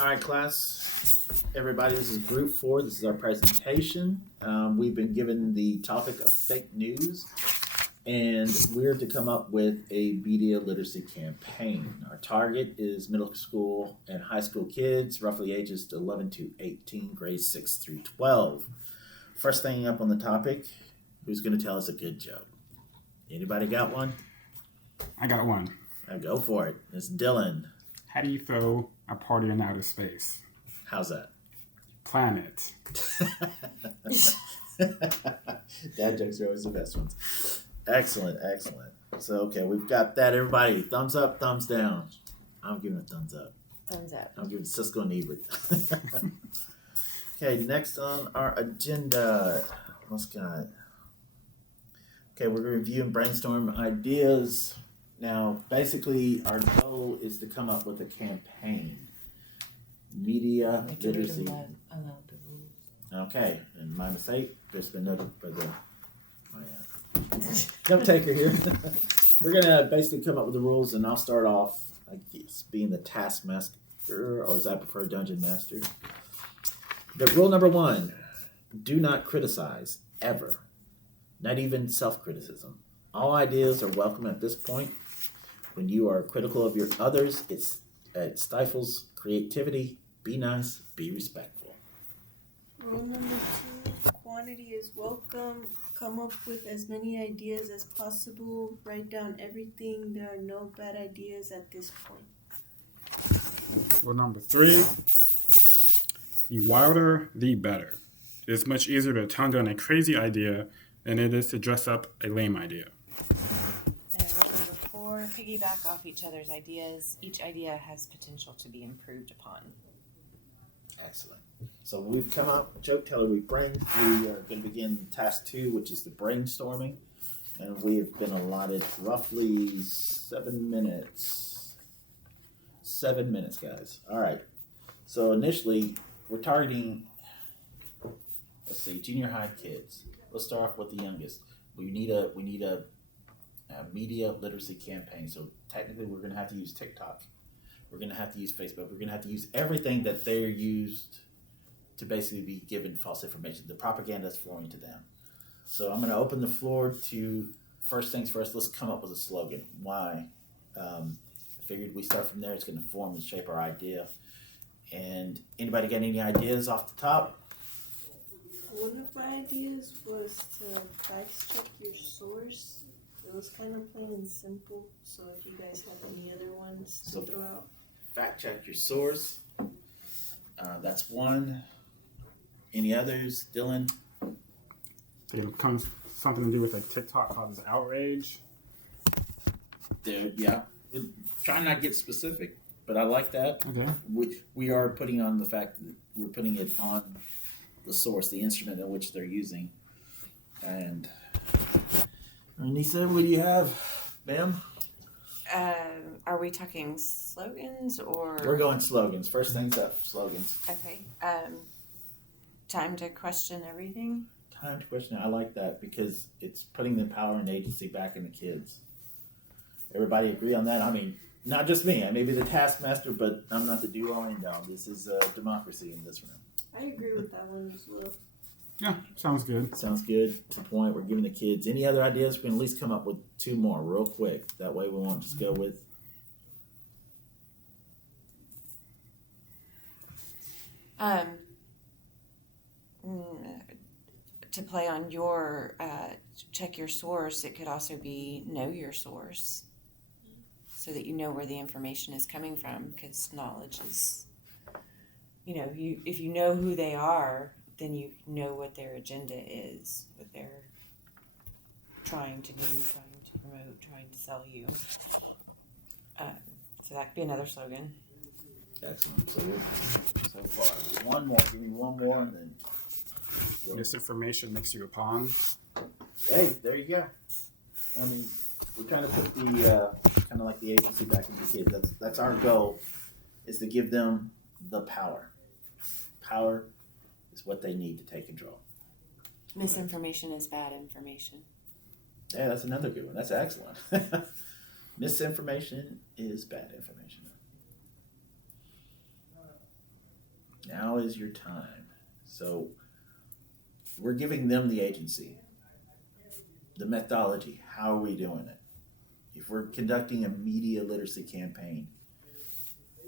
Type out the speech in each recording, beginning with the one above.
All right, class. Everybody, this is group 4. This is our presentation. We've been given the topic of fake news, and we're to come up with a media literacy campaign. Our target is middle school and high school kids, roughly ages 11 to 18, grades 6 through 12. First thing up on the topic, who's going to tell us a good joke? Anybody got one? I got one. Go for it. It's Dylan. How do you throw a party in outer space? How's that? Planet. Dad jokes are always the best ones. Excellent. So, okay, we've got that. Everybody, thumbs up, thumbs down. I'm giving a thumbs up. Thumbs up. I'm giving Cisco and Ebert. Okay, next on our agenda, what's got? Okay, we're going to review and brainstorm ideas. Now, basically, our goal is to come up with a campaign. Media literacy. Allowed the rules. Okay, and my mistake. There's been noted for the note taker here. We're gonna basically come up with the rules, and I'll start off, I guess, being the taskmaster, or as I prefer, dungeon master. The rule number 1: do not criticize ever, not even self-criticism. All ideas are welcome at this point. When you are critical of your others, it stifles creativity. Be nice, be respectful. Rule number 2, quantity is welcome. Come up with as many ideas as possible. Write down everything. There are no bad ideas at this point. Rule number 3, the wilder, the better. It is much easier to tone down a crazy idea than it is to dress up a lame idea. And rule number 4, piggyback off each other's ideas. Each idea has potential to be improved upon. Excellent. So we've come up, joke teller, we are going to begin task 2, which is the brainstorming. And we have been allotted roughly 7 minutes. 7 minutes, guys. All right. So initially, we're targeting, let's see, junior high kids. Let's start off with the youngest. We need a media literacy campaign. So technically, we're going to have to use TikTok. We're going to have to use Facebook. We're going to have to use everything that they're used to basically be given false information. The propaganda is flowing to them. So I'm going to open the floor to, first things first, let's come up with a slogan. Why? I figured we start from there. It's going to form and shape our idea. And anybody got any ideas off the top? One of my ideas was to fact check your source. It was kind of plain and simple. So if you guys have any other ones to throw out. Fact check your source. That's one. Any others? Dylan? It comes something to do with like TikTok causes outrage. Yeah. Try not to get specific, but I like that. Okay. We are putting on the fact that we're putting it on the source, the instrument in which they're using. And Anissa, what do you have, ma'am? Are we talking slogans or? We're going slogans. First things up, slogans. Okay. Time to question everything. Time to question. I like that because it's putting the power and agency back in the kids. Everybody agree on that? I mean, not just me. I may be the taskmaster, but I'm not the do-all end all. This is democracy in this room. I agree with that one as well. Yeah, sounds good. Sounds good. To the point, we're giving the kids any other ideas. We can at least come up with 2 more real quick. That way we won't just go with. To play on your check your source, it could also be know your source, so that you know where the information is coming from. Because knowledge is, if you know who they are, then you know what their agenda is, what they're trying to do, trying to promote, trying to sell you. So that could be another slogan. Excellent. So far, one more. Give me one more, and then. Misinformation makes you a pawn. Hey, there you go. I mean, we're trying to put the kind of like the agency back into the kids. That's our goal, is to give them the power. Power is what they need to take control. Misinformation is bad information. Yeah, that's another good one. That's excellent. Misinformation is bad information. now is your time. So we're giving them the agency, the methodology. How are we doing it? If we're conducting a media literacy campaign,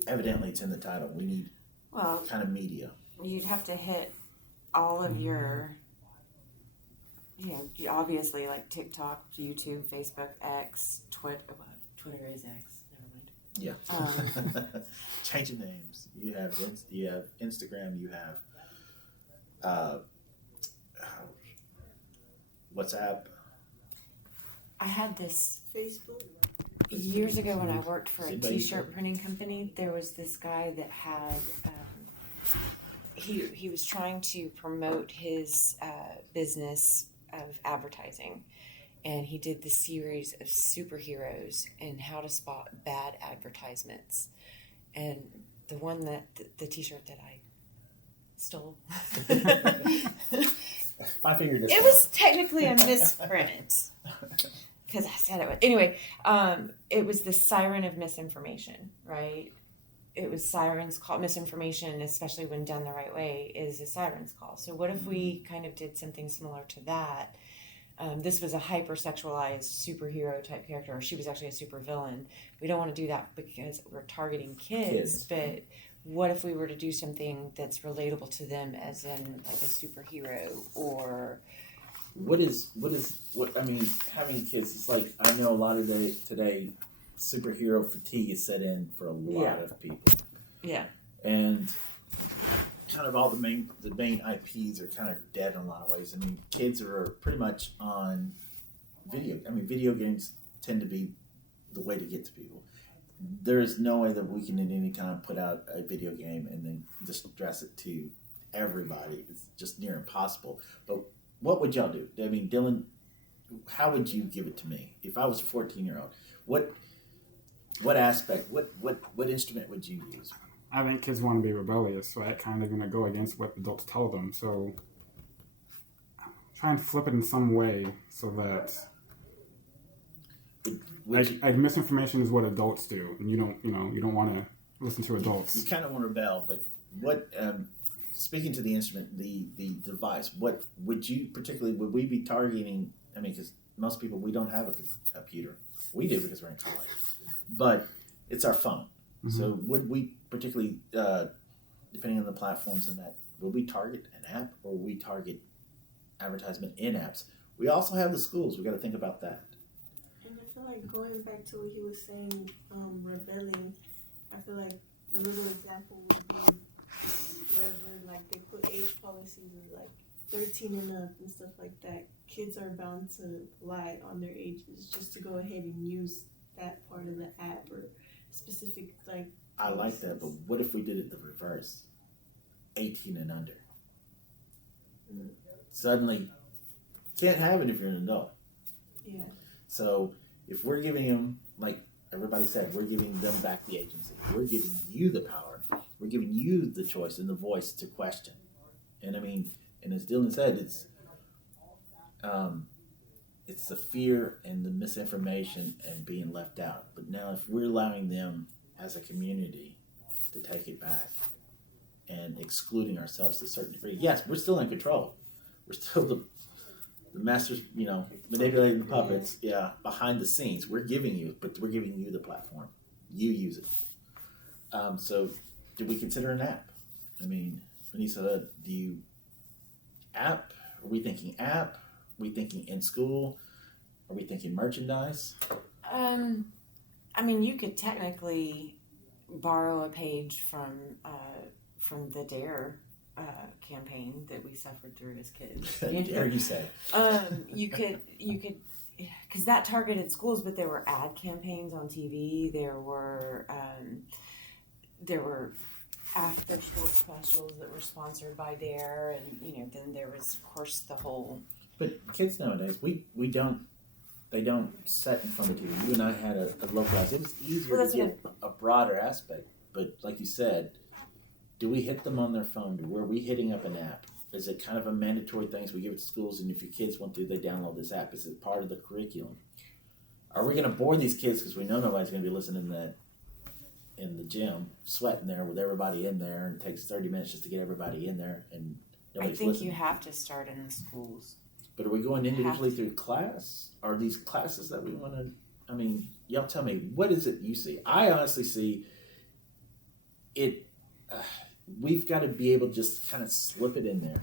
evidently it's in the title. We need Well, kind of media. you'd have to hit all of your, you obviously like TikTok, YouTube, Facebook, X, Twitter. Twitter is X. Never mind. Yeah. Changing names. You have Instagram. You have WhatsApp. I had this Facebook. years ago when I worked for a Anybody t-shirt use it? printing company. There was this guy that had he was trying to promote his business of advertising, and he did the series of superheroes and how to spot bad advertisements. And the one that the t-shirt that I stole, My finger just. it was technically a misprint. Because I said it was. Anyway, it was the siren of misinformation, right? It was sirens call. Misinformation, especially when done the right way, is a siren's call. So what if we kind of did something similar to that? This was a hypersexualized superhero type character, or she was actually a supervillain. We don't want to do that because we're targeting kids. But what if we were to do something that's relatable to them, as in like a superhero or... What I mean, having kids, it's like, I know a lot of today superhero fatigue is set in for a lot of people. Yeah. And kind of all the main IPs are kind of dead in a lot of ways. I mean, kids are pretty much on video games tend to be the way to get to people. There is no way that we can at any time put out a video game and then just address it to everybody. It's just near impossible. But what would y'all do? I mean, Dylan, how would you give it to me if I was a 14-year-old? What aspect? What instrument would you use? I think kids want to be rebellious, right? Kind of going to go against what adults tell them. So try and flip it in some way so that misinformation is what adults do, and you don't want to listen to adults. You kind of want to rebel, but what? Speaking to the instrument, the device, what would we be targeting? I mean, because most people, we don't have a computer. We do because we're in college, but it's our phone. Mm-hmm. So would we particularly, depending on the platforms and that, will we target an app or will we target advertisement in apps? We also have the schools. We got to think about that. And I feel like going back to what he was saying, rebelling, I feel like the little example would be wherever like they put age policies of like 13 and up and stuff like that. Kids are bound to lie on their ages just to go ahead and use that part of the app or specific like. I like that, but what if we did it the reverse? 18 and under. Mm-hmm. Suddenly, can't have it if you're an adult. Yeah. So if we're giving them, like everybody said, we're giving them back the agency. We're giving you the power. We're giving you the choice and the voice to question. And I mean, and as Dylan said, it's the fear and the misinformation and being left out. But now if we're allowing them as a community to take it back and excluding ourselves to a certain degree, yes, we're still in control. We're still the masters, manipulating the puppets, behind the scenes. We're giving you the platform. You use it. So do we consider an app? I mean, Vanessa, app? Are we thinking app? Are we thinking in school? Are we thinking merchandise? I mean, you could technically borrow a page from the DARE campaign that we suffered through as kids. Dare you say? You could, because that targeted schools, but there were ad campaigns on TV. There were after school specials that were sponsored by DARE, and then there was, of course, the whole. But kids nowadays, they don't set in front of TV. You and I had a localized. It was easier to get a broader aspect. But like you said, do we hit them on their phone? Were we hitting up an app? Is it kind of a mandatory thing so we give it to schools, and if your kids want to, they download this app? Is it part of the curriculum? Are we going to bore these kids because we know nobody's going to be listening to that in the gym, sweating there with everybody in there, and it takes 30 minutes just to get everybody in there, and I nobody's think listening. you have to start in the schools. But are we going have individually to. through class? Are these classes that we want to? I mean, y'all tell me, what is it you see? I honestly see it. We've got to be able to just kind of slip it in there,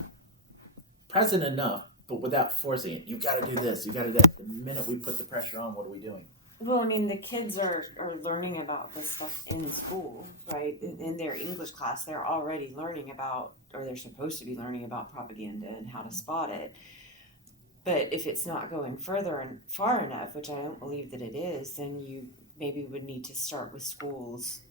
present enough, but without forcing it. You got to do this. You got to do that. The minute we put the pressure on, what are we doing? Well, I mean, the kids are learning about this stuff in school, right? In their English class, they're already learning about, or they're supposed to be learning about propaganda and how to spot it. But if it's not going further and far enough, which I don't believe that it is, then you maybe would need to start with schools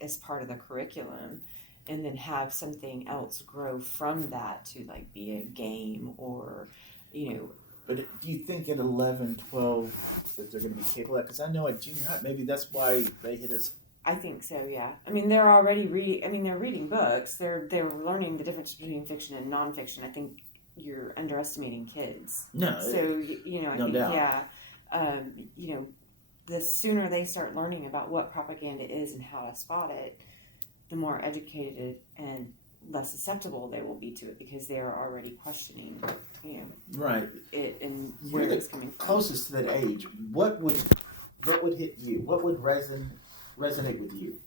as part of the curriculum and then have something else grow from that to like be a game or, you know. But do you think at 11, 12 that they're going to be capable of that? Because I know at junior high, maybe that's why they hit us. I think so, yeah. I mean, they're already reading. I mean, they're reading books. They're learning the difference between fiction and nonfiction. I think you're underestimating kids. No. So you know, I No think doubt. yeah. You know, the sooner they start learning about what propaganda is and how to spot it, the more educated and less susceptible they will be to it because they are already questioning, you know, Right. it and You're where the it's coming from. closest to that age. What would hit you? What would resonate with you?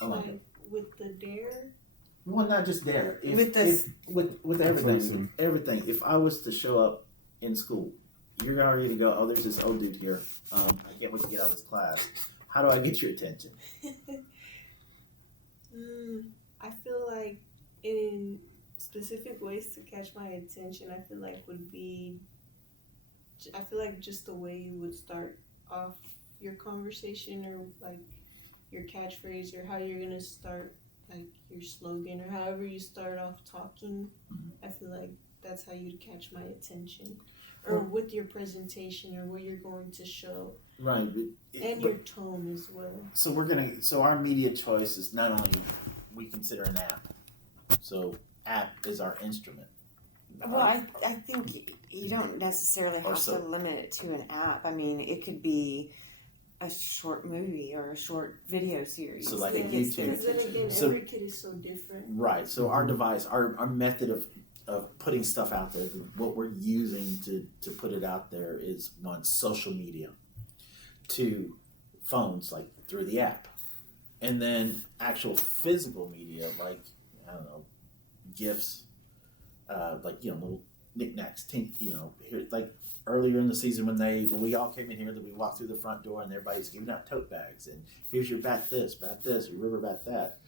Olinda? Like with the dare. Well, not just there. With this- With everything. Everything. If I was to show up in school, you're already to go. Oh, there's this old dude here. I can't wait to get out of this class. How do I get your attention? I feel like in specific ways to catch my attention, I feel like would be. I feel like just the way you would start off your conversation or like your catchphrase or how you're gonna start like your slogan or however you start off talking. I feel like that's how you'd catch my attention. Or with your presentation or what you're going to show. Right. And your tone as well. So our media choice is not only we consider an app. So app is our instrument. Well, I think you don't necessarily Or have so- to limit it to an app. I mean, it could be a short movie or a short video series. So like a that gets their YouTube. Because then attention. again, So- every kid is so different. Right. So our device, our method of putting stuff out there, what we're using to put it out there is one, social media, two, phones, like through the app, and then actual physical media, like, I don't know, gifts, like, you know, little knickknacks, you know, here, like earlier in the season when we all came in here, that we walked through the front door and everybody's giving out tote bags and here's your bat this, your river bat that.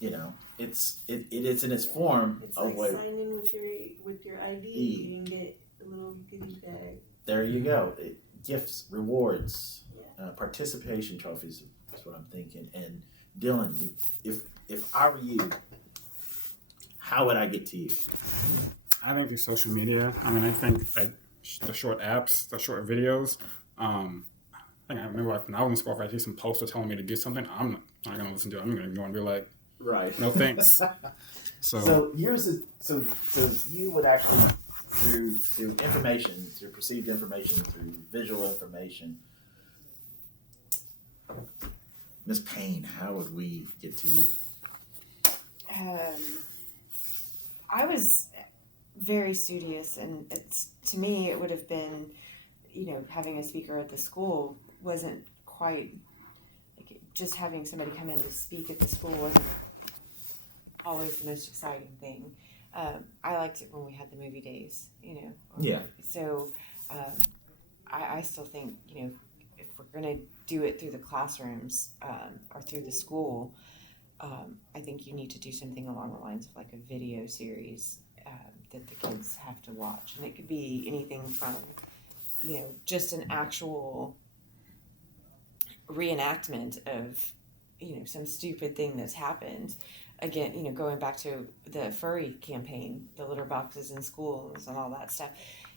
You know, it is in its form. It's Oh like wait, sign in with your ID. You can get a little goodie bag. there you go. Gifts, rewards, participation trophies. That's what I'm thinking. And Dylan, if I were you, how would I get to you? I think through social media. I mean, I think like the short apps, the short videos. I think I remember like when I was in school, if I see some poster telling me to do something, I'm not gonna listen to it. I'm gonna go and be like, Right. no thanks. So So here's so you would actually through information, through perceived information, through visual information. Miss Payne, how would we get to you? I was very studious, and to me, it would have been, you know, having a speaker at the school wasn't quite, like, just having somebody come in to speak at the school wasn't always the most exciting thing. I liked it when we had the movie days, you know. Yeah. So I still think, you know, if we're going to do it through the classrooms or through the school, I think you need to do something along the lines of like a video series that the kids have to watch. And it could be anything from, you know, just an actual reenactment of, you know, some stupid thing that's happened. Again, you know, going back to the furry campaign, the litter boxes in schools and all that stuff.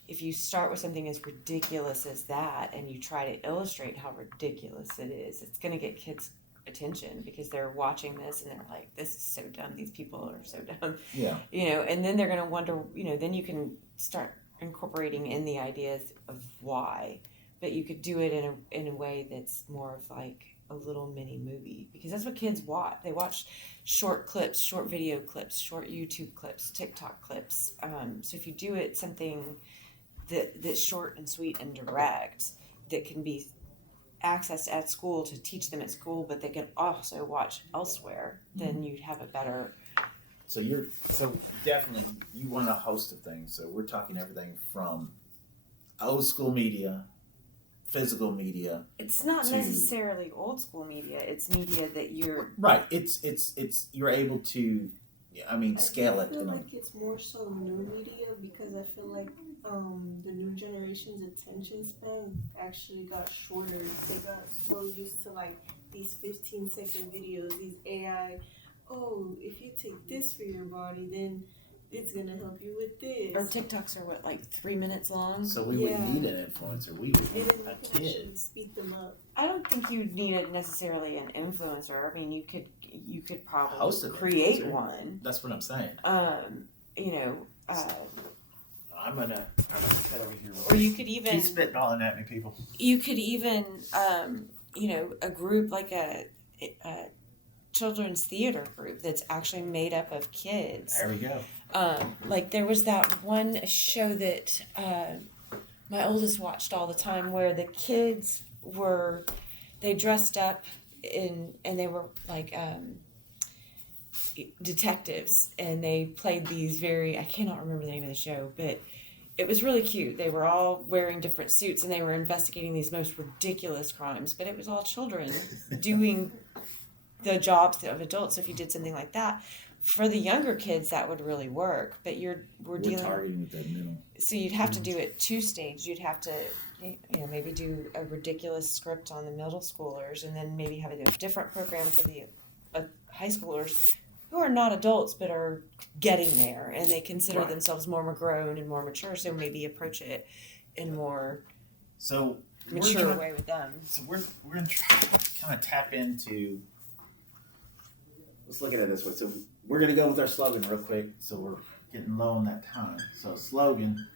If you start with something as ridiculous as that and you try to illustrate how ridiculous it is, it's going to get kids' attention because they're watching this and they're like, this is so dumb. These people are so dumb. Yeah. You know, and then they're going to wonder, you know, then you can start incorporating in the ideas of why. But you could do it in a way that's more of like a little mini movie, because that's what kids watch. They watch short clips, short video clips, short YouTube clips, TikTok clips. So if you do it something that's short and sweet and direct, that can be accessed at school to teach them at school, but they can also watch elsewhere, then you'd have a better. So definitely you want a host of things. So we're talking everything from old school media, physical media. It's not to- necessarily old school media. It's media that you're. Right. It's you're able to, scale it. I feel like it's more so new media because I feel like the new generation's attention span actually got shorter. They got so used to like these 15-second videos, these AI. Oh, if you take this for your body, then it's gonna help you with this. Our TikToks are what, like 3 minutes long? So we Yeah. would need an influencer. We would And need then a you can actually kid. speed them up. I don't think you need necessarily an influencer. I mean, you could probably Host an create influencer. one. That's what I'm saying. I'm gonna sit over here. Or you could even Keep spitballing at me, people. a group like a children's theater group that's actually made up of kids. There we go. Like there was that one show that my oldest watched all the time where the kids they dressed up and they were like detectives, and they played these I cannot remember the name of the show, but it was really cute. They were all wearing different suits and they were investigating these most ridiculous crimes, but it was all children doing the jobs of adults. So if you did something like that for the younger kids, that would really work. But we're dealing. Targeting with that middle. So you'd have to do it two-stage. You'd have to, maybe do a ridiculous script on the middle schoolers, and then maybe have a different program for the high schoolers who are not adults but are getting there, and they consider Right. themselves more grown and more mature. So maybe approach it in a more So mature way with them. So we're gonna try to kind of tap into. Let's look at it this way. So we're gonna go with our slogan real quick. So we're getting low on that time. So slogan.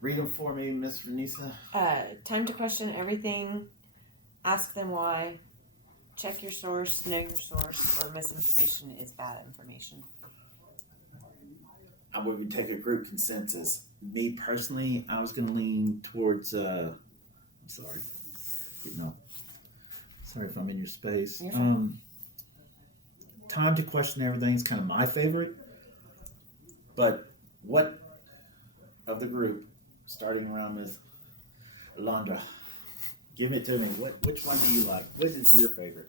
Read them for me, Miss Renisa. Time to question everything. Ask them why. Check your source. Know your source. Or misinformation is bad information. I'm going to take a group consensus. Me personally, I was going to lean towards. I'm sorry, getting up. Sorry if I'm in your space. You're fine. Time to question everything is kind of my favorite. But what of the group, starting around Ms. Alondra, give it to me. Which one do you like? What is your favorite?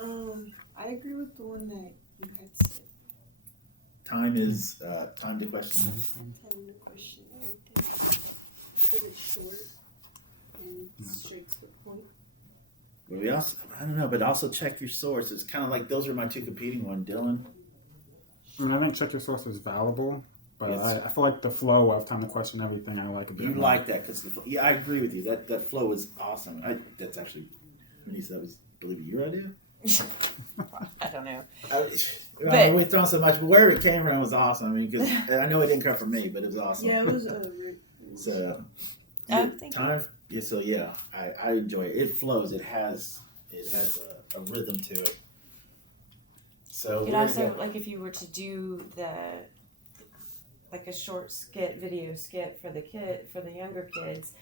I agree with the one that you had said. Time is time to question. Time to question everything. Because it's short and straight to the point. But we also, I don't know, but also check your source. It's kind of like those are my two competing ones, Dylan. I mean, I think check your source is valuable, but Yes. I feel like the flow of time to question everything I like a bit You more. like that because I agree with you. That flow is awesome. That's actually, Denise, that was, believe it, your idea. I don't know. I we've thrown so much, but where it came from was awesome. I mean, because I know it didn't come from me, but it was awesome. Yeah, it was So, Thank you. time. Yeah, so yeah, I enjoy it. It flows. It has a rhythm to it. So You could we're also, gonna go- like, if you were to do a short video skit for the younger kids,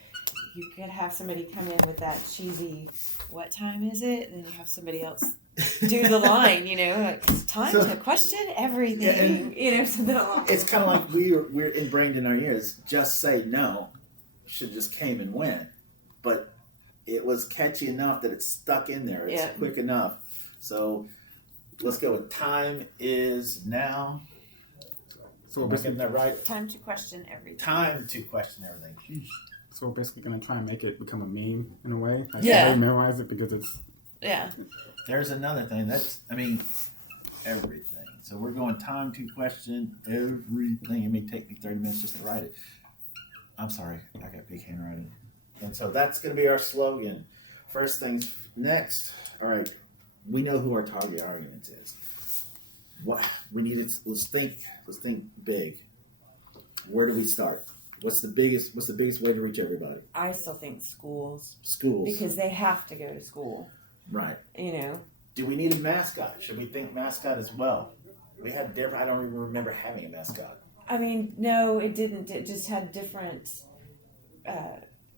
you could have somebody come in with that cheesy, what time is it? And then you have somebody else do the line, like, time So- to question everything, something along it's kind of like we're ingrained in our ears. Just say no. Should just came and went, but it was catchy enough that it's stuck in there. It's Yeah. quick enough. So let's go with time is now. So Am we're I getting basically, that right? Time to question everything. Time to question everything. Sheesh. so we're basically going to try and make it become a meme in a way. Like, Yeah. everybody memorize it because it's Yeah. There's another thing. Everything. So we're going time to question everything. It may take me 30 minutes just to write it. I'm sorry, I got big handwriting. And so that's going to be our slogan. First things next. All right, we know who our target audience is. What we need to let's think big. Where do we start? What's the biggest way to reach everybody? I still think schools, Schools. because they have to go to school. Right. You know, Do we need a mascot? Should we think mascot as well? We had different. I don't even remember having a mascot. I mean, no, it didn't. It just had different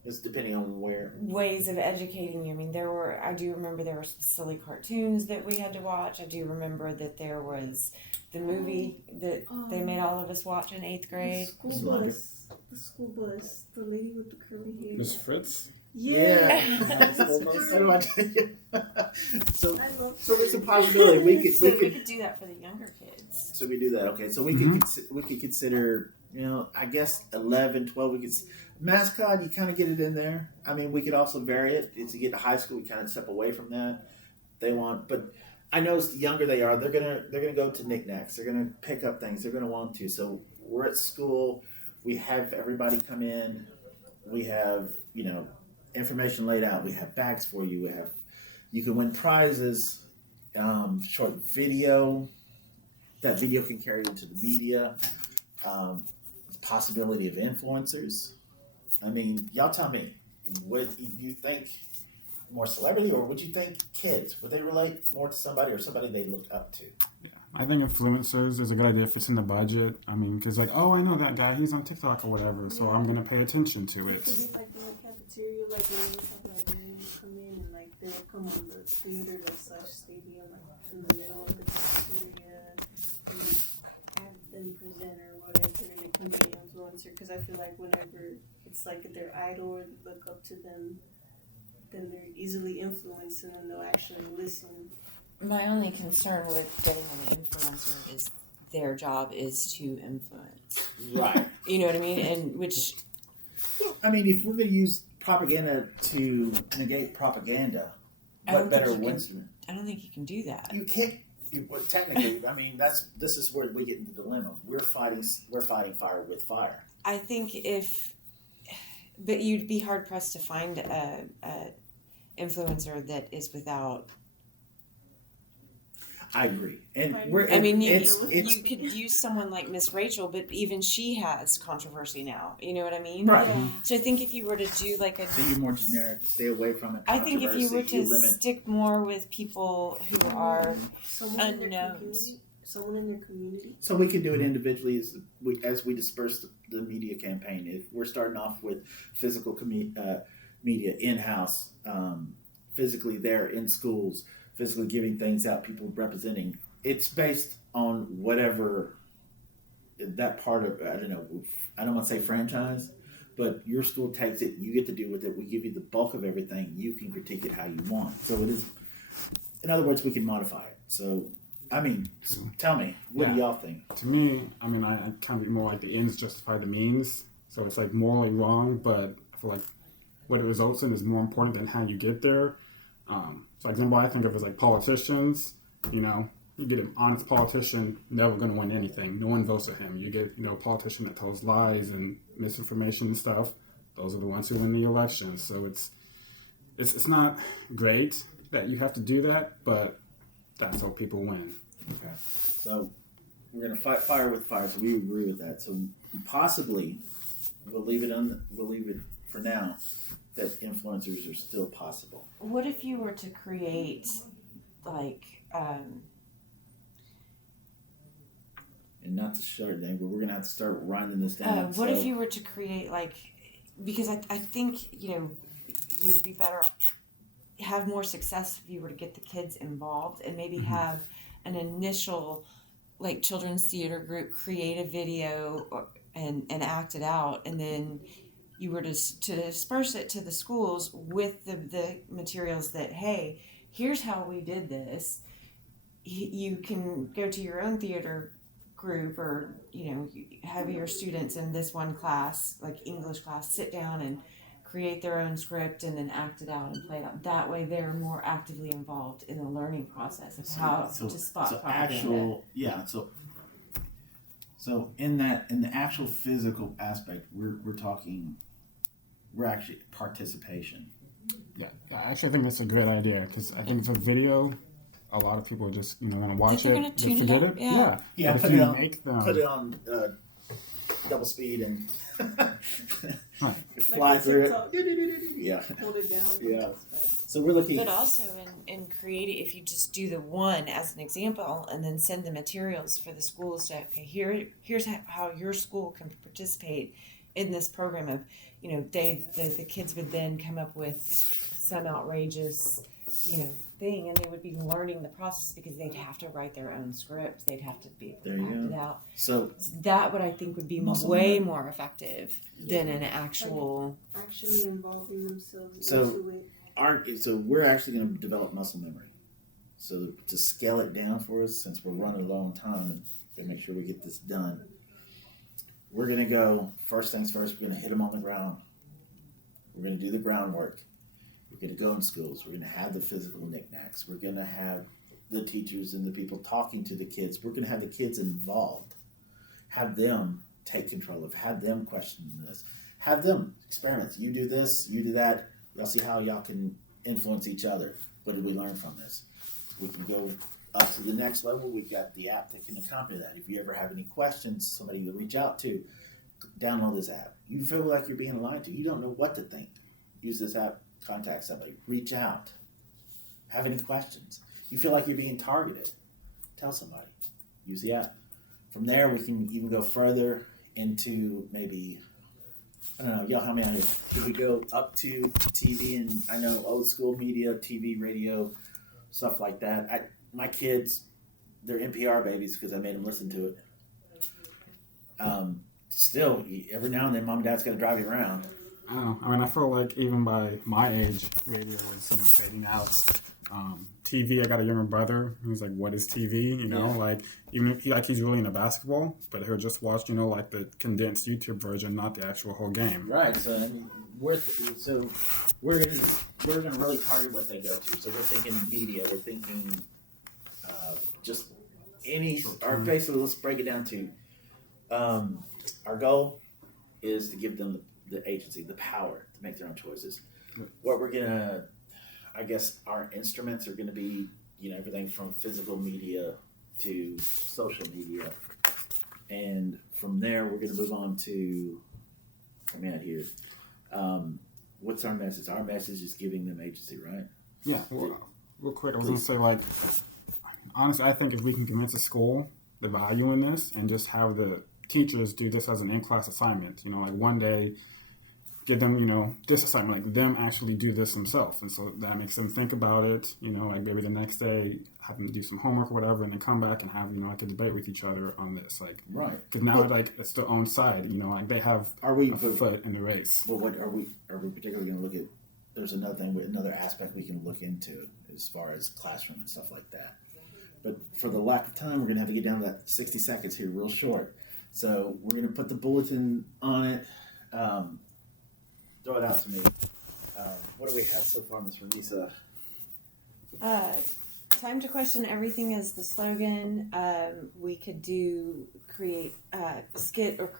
It's depending on where. ways of educating you. I mean, I do remember there were some silly cartoons that we had to watch. I do remember that there was the movie that they made all of us watch in 8th grade. The school bus, the lady with the curly hair. Miss Fritz. Yeah. What do I tell you? So, I love so it's a possibility. We We could. could do that for the younger kids. So we do that. Okay. So we could consider. I guess 11, 12. We could mascot. You kind of get it in there. I mean, we could also vary it. As you get to high school, we kind of step away from that. But I know the younger they are, they're gonna go to knickknacks. They're gonna pick up things. They're gonna want to. So we're at school. We have everybody come in. We have information laid out. We have bags for you. You can win prizes. Short video. That video can carry into the media. Possibility of influencers. I mean, y'all tell me. Would you think more celebrity, or would you think kids? Would they relate more to somebody or somebody they look up to? I think influencers is a good idea if it's in the budget. I mean, because oh, I know that guy. He's on TikTok or whatever, so I'm gonna pay attention to it. Because it's like in the cafeteria, like when you have librarians come in and like they'll come on the theater / stadium, like in the middle of the cafeteria and have them present or whatever, and it can be an influencer. Because I feel like whenever it's like their idol or they look up to them, then they're easily influenced and then they'll actually listen. My only concern with getting an influencer is their job is to influence. Right. You know what I mean? And which, I mean, if we're going to use propaganda to negate propaganda, what better Winston? I don't think you can do that. You can't. Technically, I mean, this is where we get into the dilemma. We're fighting fire with fire. I think but you'd be hard pressed to find a influencer that is without. I agree, and you could use someone like Miss Rachel, but even she has controversy now. You know what I mean? Right. So I think if you were to do like So you're more generic. Stay away from it. I think if you were to limit. stick more with people who are Someone unknowns. Someone in their community. So we can do it individually as we disperse the media campaign. If we're starting off with physical media in-house, physically there in schools, physically giving things out, people representing. It's based on whatever that part of, I don't want to say franchise, but your school takes it, you get to do with it. We give you the bulk of everything. You can critique it how you want. So it is, in other words, we can modify it. So, I mean, tell me, what do y'all think? To me, I mean, I kind of more like the ends justify the means. So it's like morally wrong, but I feel like what it results in is more important than how you get there. So example I think of is like politicians. You get an honest politician, never going to win anything. No one votes for him. You get a politician that tells lies and misinformation and stuff. Those are the ones who win the elections. So it's not great that you have to do that, but that's how people win. Okay. So we're going to fight fire with fire. So we agree with that. So possibly we'll leave it for now that influencers are still possible. What if you were to create like And not to start anything, but we're going to have to start winding this down. what if you were to create like, because I think you would be better, have more success if you were to get the kids involved and maybe have an initial like children's theater group create a video and act it out, and then you were to disperse it to the schools with the materials that, hey, here's how we did this. You can go to your own theater group or, have your students in this one class, like English class, sit down and create their own script and then act it out and play it out. That way they're more actively involved in the learning process of how to spot propaganda. So in the actual physical aspect, we're actually participation. Yeah, I actually think that's a great idea because I think for video, a lot of people are just going to watch They're it, gonna tune it forget out, it. yeah. But if you make them, Put it on double speed and Right. fly Like through it. TikTok. Yeah. Hold it down. Yeah. So we're looking. But also in creating, if you just do the one as an example and then send the materials for the schools to, okay, here's how your school can participate in this program of, you know, the kids would then come up with some outrageous, you know, thing, and they would be learning the process because they'd have to write their own script. They'd have to be There you act it go. out. So That would, I think, would be Muscle way memory. more effective than an actual. Actually involving themselves So- into it. so we're actually going to develop muscle memory. So to scale it down for us, since we're running low on time and to make sure we get this done, we're going to go first things first. We're going to hit them on the ground. We're going to do the groundwork. We're going to go in schools. We're going to have the physical knickknacks. We're going to have the teachers and the people talking to the kids. We're going to have the kids involved. Have them take control of. Have them question this. Have them experiment. You do this. You do that. Y'all see how y'all can influence each other. What did we learn from this? We can go up to the next level. We've got the app that can accompany that. If you ever have any questions, somebody to reach out to, download this app. You feel like you're being lied to. You don't know what to think. Use this app. Contact somebody. Reach out. Have any questions. You feel like you're being targeted. Tell somebody. Use the app. From there, we can even go further into maybe, I don't know, y'all help me out here. Could we go up to TV and, I know, old school media, TV, radio, stuff like that. My kids, they're NPR babies because I made them listen to it. Still, every now and then, mom and dad's got to drive you around. I don't know. I mean, I feel like even by my age, radio was, you know, fading out. TV, I got a younger brother who's like, what is TV? You know, Yeah. like, even if he's really into basketball, but he'll just watch, you know, like the condensed YouTube version, not the actual whole game. Right. So I mean, we're gonna really target what they go to. So we're thinking media. We're thinking just any. Our basically, let's break it down to our goal is to give them the agency, the power to make their own choices. What we're gonna, I guess, our instruments are gonna be, you know, everything from physical media to social media, and from there we're gonna move on to. Come out here. What's our message? Our message is giving them agency, right? Yeah. Well, real quick, I was going to say, like, honestly, I think if we can convince a school the value in this and just have the teachers do this as an in-class assignment, you know, like one day give them, you know, this assignment, like them actually do this themselves. And so that makes them think about it, you know, like maybe the next day have them do some homework or whatever and then come back and have, you know, like a debate with each other on this. Like, Right. because now, like, it's their own side, you know, like they have Are we? a foot in the race. Well, what are we? Are we particularly going to look at? There's another thing, another aspect we can look into as far as classroom and stuff like that. But for the lack of time, we're going to have to get down to that 60 seconds here, real short. So we're going to put the bulletin on it. Throw it out to me. What do we have so far, Ms. Renisa? Time to question everything is the slogan. We could create skit or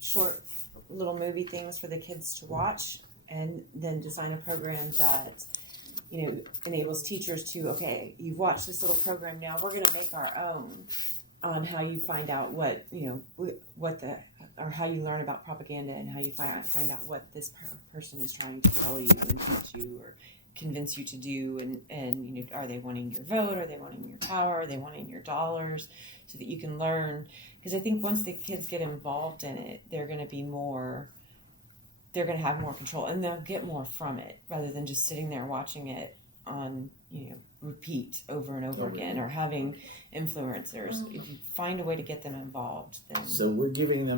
short little movie things for the kids to watch, and then design a program that, you know, enables teachers to, okay, you've watched this little program, now we're going to make our own on how you find out what, you know, or how you learn about propaganda and how you find out what this person is trying to tell you and teach you or convince you to do, and you know, are they wanting your vote, are they wanting your power, are they wanting your dollars, so that you can learn. Because I think once the kids get involved in it, they're going to have more control and they'll get more from it rather than just sitting there watching it on, you know, repeat over and over again, or having influencers. If you find a way to get them involved, then So we're giving them